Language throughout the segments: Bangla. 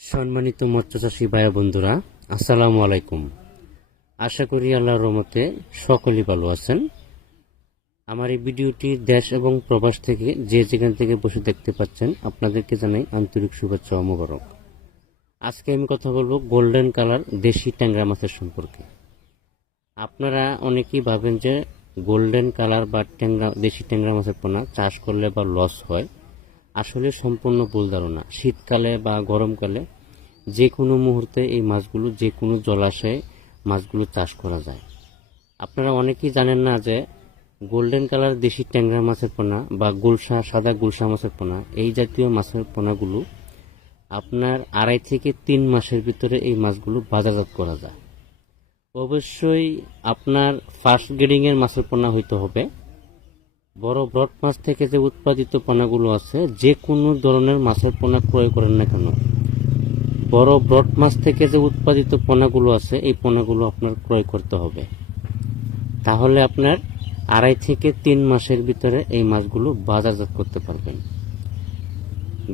সম্মানিত মৎস্যচাষী ভাই বন্ধুরা, আসসালামু আলাইকুম। আশা করি আল্লাহর রহমতে সকলেই ভালো আছেন। আমার এই ভিডিওটি দেশ এবং প্রবাস থেকে যে যেখান থেকে বসে দেখতে পাচ্ছেন আপনাদেরকে জানাই আন্তরিক শুভেচ্ছা ও মোবারক। আজকে আমি কথা বলবো গোল্ডেন কালার দেশি ট্যাংরা মাছের সম্পর্কে। আপনারা অনেকেই ভাবেন যে গোল্ডেন কালার বা দেশি ট্যাংরা মাছের পোনা চাষ করলে বা লস হয়। আসলে সম্পূর্ণ ভুল ধারণা। শীতকালে বা গরমকালে যে কোনো মুহূর্তে এই মাছগুলো যে কোনো জলাশয়ে মাছগুলো চাষ করা যায়। আপনারা অনেকেই জানেন না যে গোল্ডেন কালার দেশি ট্যাংরা মাছের পোনা বা সাদা গুলশা মাছের পোনা, এই জাতীয় মাছের পোনাগুলো আপনার 2.5 থেকে 3 মাসের ভিতরে এই মাছগুলো বাজারজাত করা যায়। অবশ্যই আপনার ফার্স্ট গ্রেডিংয়ের মাছের পোনা হইতে হবে। বড় ব্রড মাছ থেকে যে উৎপাদিত পোনাগুলো আছে, যে কোনো ধরনের মাছের পোনা ক্রয় করেন না কেন, বড় ব্রড মাছ থেকে যে উৎপাদিত পোনাগুলো আছে এই পোনাগুলো আপনার ক্রয় করতে হবে। তাহলে আপনার 2.5 থেকে 3 মাসের ভিতরে এই মাছগুলো বাজারজাত করতে পারবেন।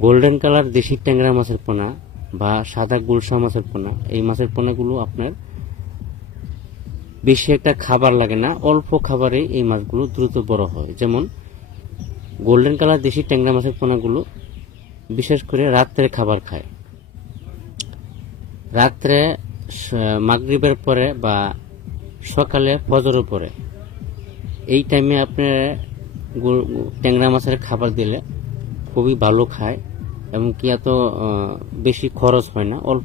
গোল্ডেন কালার দেশি ট্যাংরা মাছের পোনা বা সাদা গুলশা মাছের পোনা, এই মাছের পোনাগুলো আপনার বেশি একটা খাবার লাগে না, অল্প খাবারে এই মাছগুলো দ্রুত বড় হয়। যেমন গোল্ডেন কালার দেশি ট্যাংরা মাছের পোনাগুলো বিশেষ করে রাত্রে খাবার খায়। রাত্রে মাগরিবের পরে বা সকালে ফজরের পরে এই টাইমে আপনার ট্যাংরা মাছের খাবার দিলে খুবই ভালো খায় এবং কি এত বেশি খরচ হয় না, অল্প